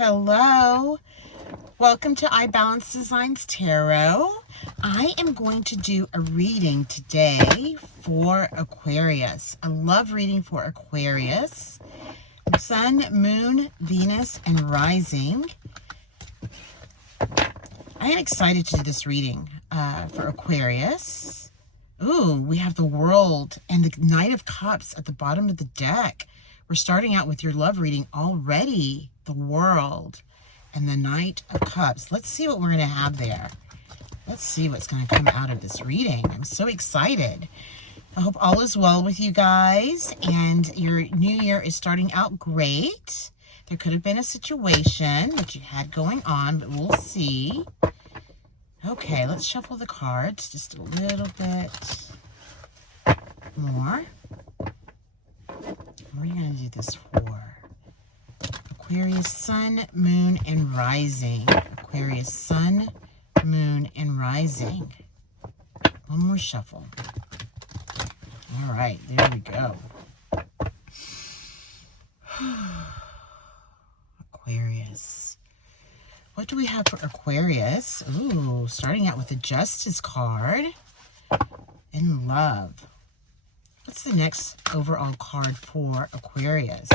Hello, welcome to IBalanceDesignsTarot. I am going to do a reading today for Aquarius. I love reading for Aquarius. Sun, Moon, Venus, and Rising. I am excited to do this reading for Aquarius. Ooh, we have the World and the Knight of Cups at the bottom of the deck. We're starting out with your love reading already. The World and the Knight of Cups. Let's see what we're going to have there. Let's see what's going to come out of this reading. I'm so excited. I hope all is well with you guys and your new year is starting out great. There could have been a situation that you had going on, but we'll see. Okay, let's shuffle the cards just a little bit more. What are you going to do this for? Aquarius Sun, Moon, and Rising. Aquarius Sun, Moon, and Rising. One more shuffle. All right, there we go. Aquarius. What do we have for Aquarius? Ooh, starting out with the Justice card. In love. What's the next overall card for Aquarius?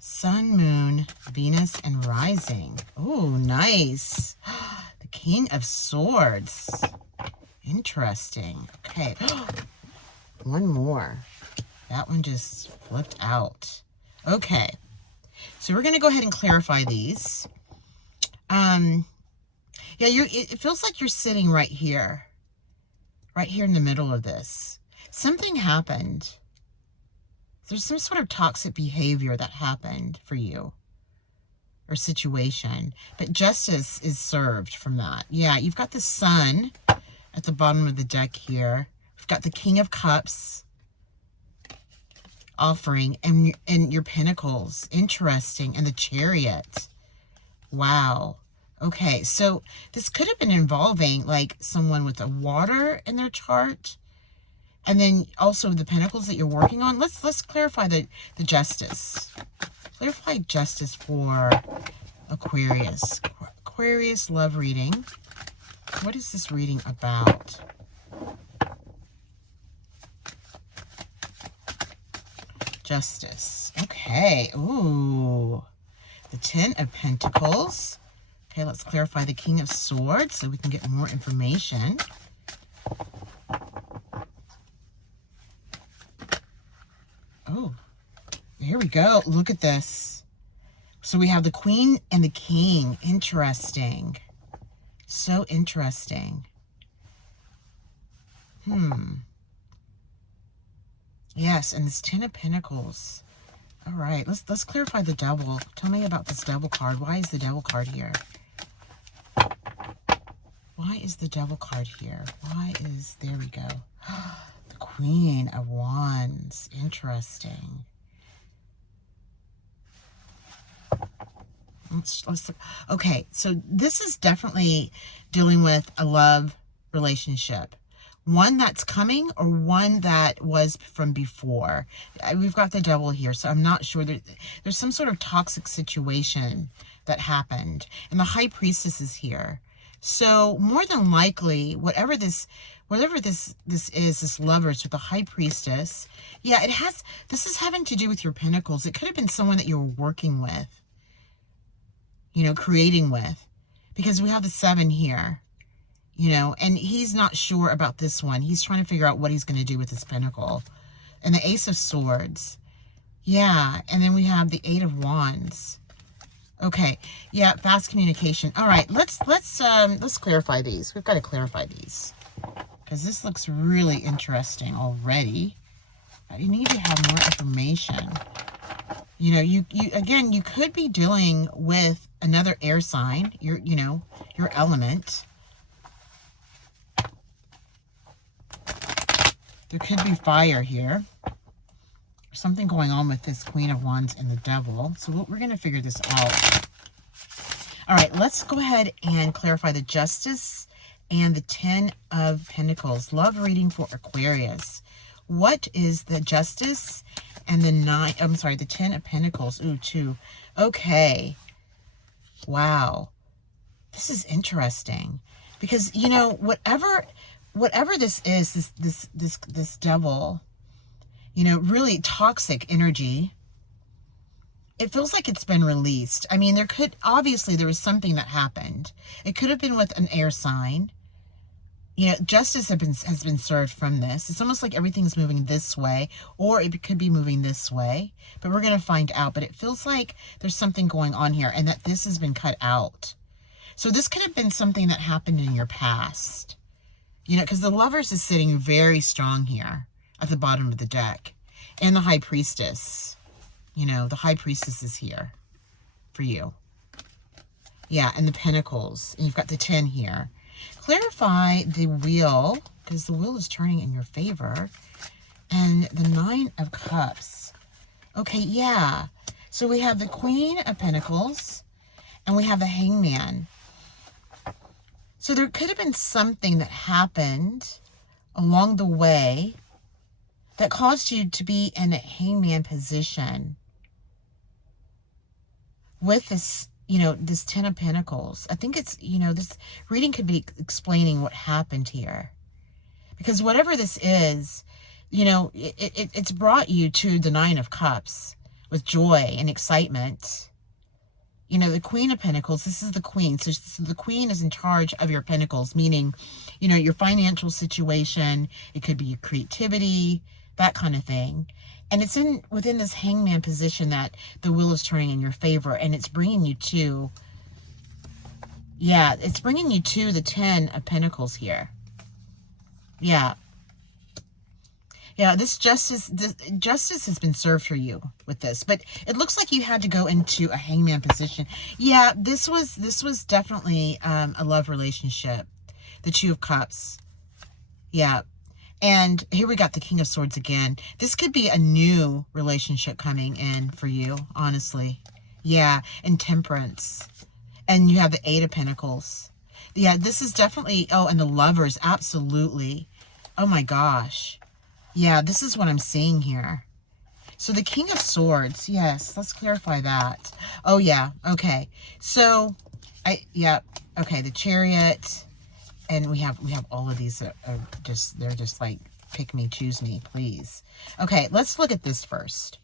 Sun, Moon, Venus, and Rising. Oh, nice. The King of Swords. Interesting. Okay. One more. That one just flipped out. Okay. So we're going to go ahead and clarify these. Yeah, it feels like you're sitting right here. Right here in the middle of this. Something happened. There's some sort of toxic behavior that happened for you or situation, but justice is served from that. Yeah, you've got the Sun at the bottom of the deck here. We've got the King of Cups offering and your Pentacles. Interesting. And the Chariot. Wow. Okay, so this could have been involving like someone with a water in their chart. And then also the Pentacles that you're working on. Let's clarify the Justice. Clarify Justice for Aquarius. Aquarius love reading. What is this reading about? Justice. Okay. Ooh. The Ten of Pentacles. Okay, let's clarify the King of Swords so we can get more information. Oh, here we go. Look at this. So we have the Queen and the King. Interesting. So interesting. Yes, and this Ten of Pentacles. All right, let's clarify the Devil. Tell me about this Devil card. Why is the Devil card here? Why is the Devil card here? There we go. The Queen of Wands. Interesting. Okay, so this is definitely dealing with a love relationship. One that's coming or one that was from before. We've got the Devil here, so I'm not sure. There's some sort of toxic situation that happened. And the High Priestess is here. So more than likely, whatever this is, this Lovers with the High Priestess, yeah, this is having to do with your Pentacles. It could have been someone that you were working with, you know, creating with, because we have the 7 here, you know, and he's not sure about this one. He's trying to figure out what he's going to do with this Pentacle. And the Ace of Swords. Yeah, and then we have the 8 of Wands. Okay, yeah, fast communication. All right, let's clarify these. We've got to clarify these because this looks really interesting already. You need to have more information. You know, you could be dealing with another air sign. Your element. There could be fire here. Something going on with this Queen of Wands and the Devil. So we're going to figure this out. All right, let's go ahead and clarify the Justice and the Ten of Pentacles. Love reading for Aquarius. What is the Justice and the the 10 of Pentacles? Ooh, 2. Okay. Wow. This is interesting. Because, you know, whatever this is, this devil, you know, really toxic energy, it feels like it's been released. I mean, obviously there was something that happened. It could have been with an air sign. You know, justice has been served from this. It's almost like everything's moving this way, or it could be moving this way, but we're going to find out. But it feels like there's something going on here, and that this has been cut out. So this could have been something that happened in your past. You know, because the Lovers is sitting very strong here at the bottom of the deck. And the High Priestess. You know, the High Priestess is here for you. Yeah, and the Pentacles. And you've got the 10 here. Clarify the Wheel, because the Wheel is turning in your favor. And the 9 of Cups. Okay, yeah. So we have the Queen of Pentacles. And we have the Hangman. So there could have been something that happened along the way that caused you to be in a hangman position with this, you know, this 10 of Pentacles. I think it's, you know, this reading could be explaining what happened here. Because whatever this is, you know, it's brought you to the 9 of Cups with joy and excitement. You know, the Queen of Pentacles, this is the Queen. So the Queen is in charge of your Pentacles, meaning, you know, your financial situation. It could be your creativity, that kind of thing. And it's within this hangman position that the wheel is turning in your favor. And it's bringing you to, yeah, it's bringing you to the 10 of Pentacles here. Yeah. Yeah, justice has been served for you with this, but it looks like you had to go into a hangman position. Yeah, this was definitely a love relationship, the 2 of Cups. Yeah, and here we got the King of Swords again. This could be a new relationship coming in for you, honestly. Yeah, and Temperance, and you have the 8 of Pentacles. Yeah, this is definitely, oh, and the Lovers, absolutely. Oh my gosh. Yeah, this is what I'm seeing here. So the King of Swords, yes, let's clarify that. Oh, yeah, okay. So, yeah, okay, the Chariot, and we have all of these that are just, they're just like, pick me, choose me, please. Okay, let's look at this first.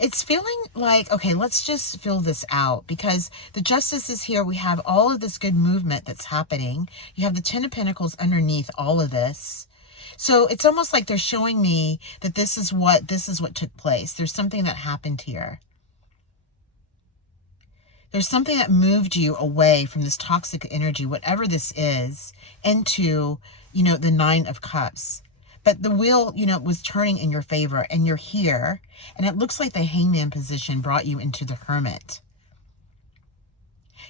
It's feeling like, okay, let's just fill this out, because the Justice is here. We have all of this good movement that's happening. You have the 10 of Pentacles underneath all of this. So it's almost like they're showing me that this is what took place. There's something that happened here. There's something that moved you away from this toxic energy, whatever this is, into, you know, the 9 of Cups. But the wheel, you know, was turning in your favor, and you're here. And it looks like the hangman position brought you into the Hermit.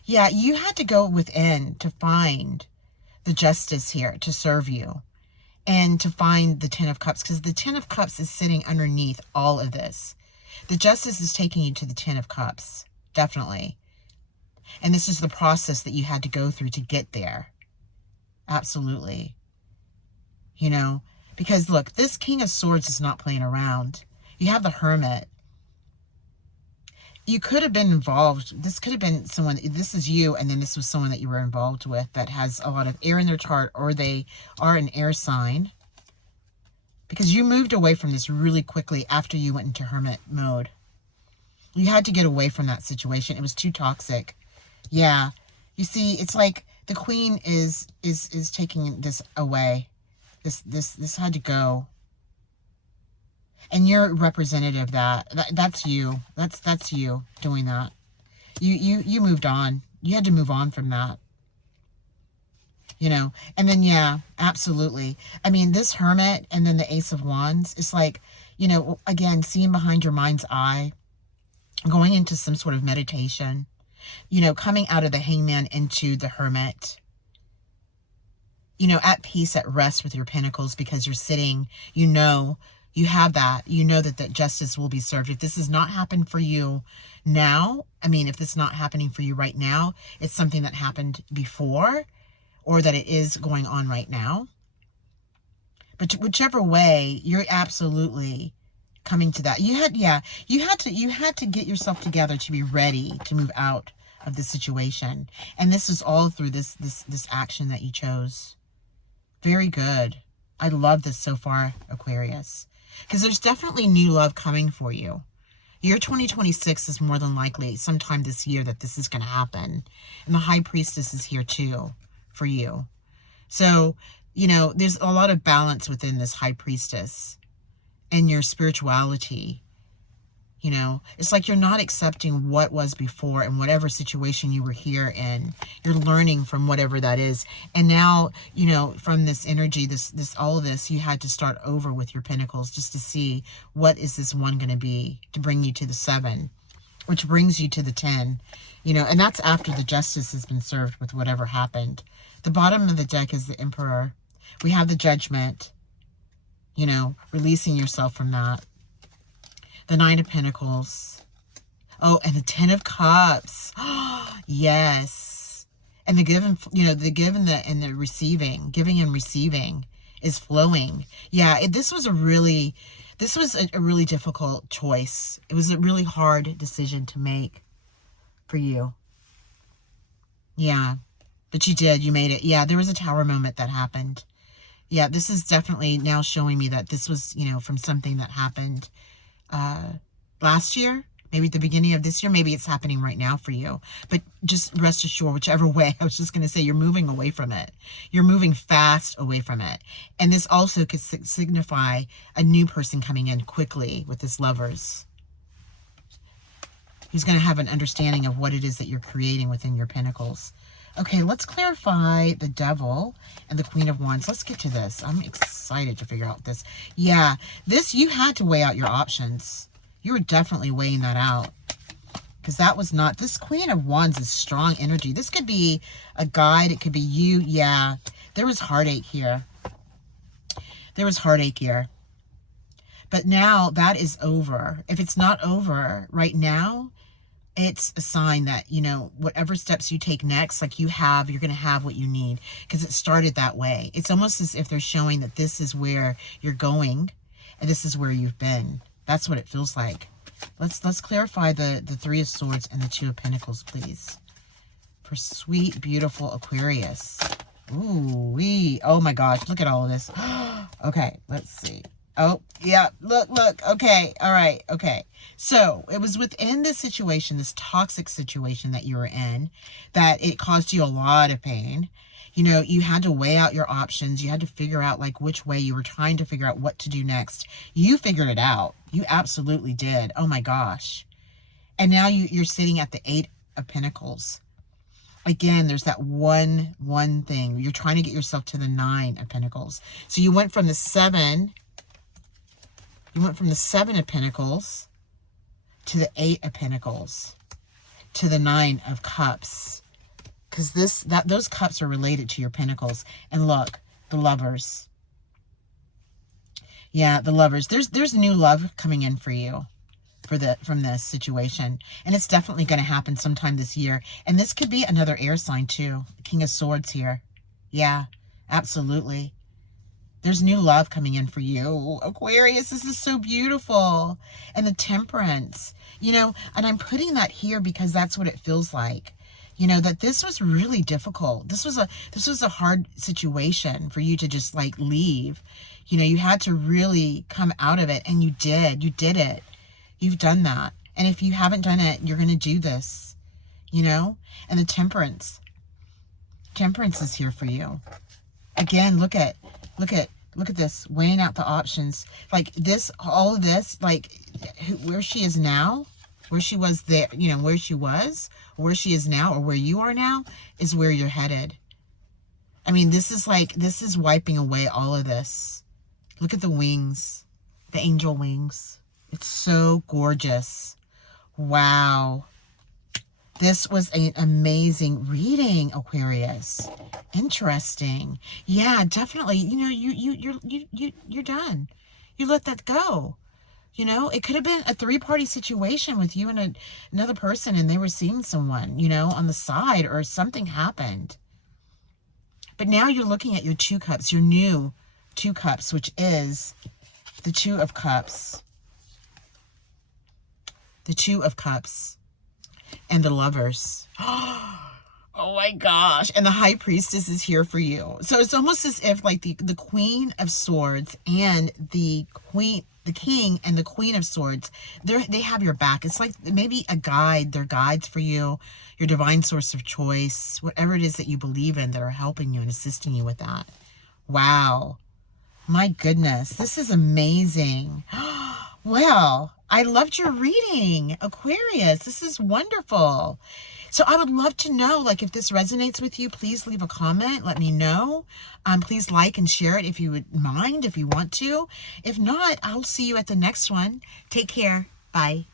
Yeah, you had to go within to find the Justice here to serve you. And to find the 10 of Cups, because the 10 of Cups is sitting underneath all of this. The Justice is taking you to the 10 of Cups, definitely. And this is the process that you had to go through to get there. Absolutely. You know, because look, this King of Swords is not playing around. You have the Hermit. You could have been involved. This could have been someone, this is you, and then this was someone that you were involved with that has a lot of air in their chart, or they are an air sign. Because you moved away from this really quickly after you went into Hermit mode. You had to get away from that situation. It was too toxic. Yeah. You see, it's like the Queen is taking this away. This had to go. And you're representative of that. That's you. That's you doing that. You moved on. You had to move on from that. You know, and then, yeah, absolutely. I mean, this Hermit and then the Ace of Wands, it's like, you know, again, seeing behind your mind's eye, going into some sort of meditation, you know, coming out of the Hangman into the Hermit, you know, at peace, at rest with your Pentacles, because you're sitting, you know, you have that, you know that justice will be served. If this has not happened for you now, I mean, if this is not happening for you right now, it's something that happened before, or that it is going on right now. But whichever way, you're absolutely coming to that. You had to get yourself together to be ready to move out of the situation. And this is all through this action that you chose. Very good. I love this so far, Aquarius. Because there's definitely new love coming for you. Year 2026 is more than likely sometime this year that this is going to happen. And the High Priestess is here too for you. So, you know, there's a lot of balance within this High Priestess and your spirituality. You know, it's like you're not accepting what was before and whatever situation you were here in. You're learning from whatever that is. And now, you know, from this energy, all of this, you had to start over with your pentacles just to see what is this one going to be to bring you to the 7, which brings you to the 10. You know, and that's after the Justice has been served with whatever happened. The bottom of the deck is the Emperor. We have the Judgment, you know, releasing yourself from that. The 9 of Pentacles. Oh, and the 10 of Cups. Yes. And the give and, you know, the give and the receiving, giving and receiving is flowing. Yeah, this was a really difficult choice. It was a really hard decision to make for you. Yeah, but you did. You made it. Yeah, there was a Tower moment that happened. Yeah, this is definitely now showing me that this was, you know, from something that happened last year, maybe at the beginning of this year, maybe it's happening right now for you. But just rest assured, whichever way, I was just going to say, you're moving away from it. You're moving fast away from it. And this also could signify a new person coming in quickly with this Lovers, who's going to have an understanding of what it is that you're creating within your pentacles. Okay, let's clarify the Devil and the Queen of Wands. Let's get to this. I'm excited to figure out this. Yeah, this, you had to weigh out your options. You were definitely weighing that out. Because that was not, this Queen of Wands is strong energy. This could be a guide. It could be you. Yeah, there was heartache here. There was heartache here. But now that is over. If it's not over right now, it's a sign that, you know, whatever steps you take next, like you're going to have what you need, because it started that way. It's almost as if they're showing that this is where you're going and this is where you've been. That's what it feels like. Let's clarify the 3 of Swords and the 2 of Pentacles, please. For sweet, beautiful Aquarius. Ooh, oh my gosh, look at all of this. Okay, let's see. Oh, yeah, look, okay, all right, okay. So, it was within this situation, this toxic situation that you were in, that it caused you a lot of pain. You know, you had to weigh out your options. You had to figure out, like, which way you were trying to figure out what to do next. You figured it out. You absolutely did. Oh, my gosh. And now you're sitting at the 8 of Pentacles. Again, there's that one thing. You're trying to get yourself to the 9 of Pentacles. So, you went from the 7... You went from the 7 of Pentacles to the 8 of Pentacles to the 9 of Cups. Because those cups are related to your pentacles. And look, the Lovers. Yeah, the Lovers. There's new love coming in for you from this situation. And it's definitely going to happen sometime this year. And this could be another air sign too. The King of Swords here. Yeah, absolutely. There's new love coming in for you. Aquarius, this is so beautiful. And the Temperance, you know, and I'm putting that here because that's what it feels like. You know, that this was really difficult. This was a hard situation for you to just like leave. You know, you had to really come out of it, and you did. You did it. You've done that. And if you haven't done it, you're going to do this, you know? And the Temperance. Temperance is here for you. Again, look at this, weighing out the options. Like this, all of this, like where she is now, where she was there, you know, where she was, where she is now, or where you are now, is where you're headed. I mean, this is wiping away all of this. Look at the wings, the angel wings. It's so gorgeous. Wow. This was an amazing reading, Aquarius. Interesting. Yeah, definitely. You know, you're done. You let that go. You know, it could have been a 3-party situation with you and another person, and they were seeing someone, you know, on the side, or something happened. But now you're looking at your 2 cups, your new 2 cups, which is the 2 of Cups. the Two of Cups, and the Lovers. Oh my gosh. And the High Priestess is here for you. So it's almost as if like the Queen of Swords and the King and the Queen of Swords, they have your back. It's like maybe a guide. They're guides for you, your divine source of choice, whatever it is that you believe in that are helping you and assisting you with that. Wow. My goodness. This is amazing. Well, I loved your reading, Aquarius. This is wonderful. So I would love to know, like, if this resonates with you, please leave a comment. Let me know. Please like and share it if you would mind, if you want to. If not, I'll see you at the next one. Take care. Bye.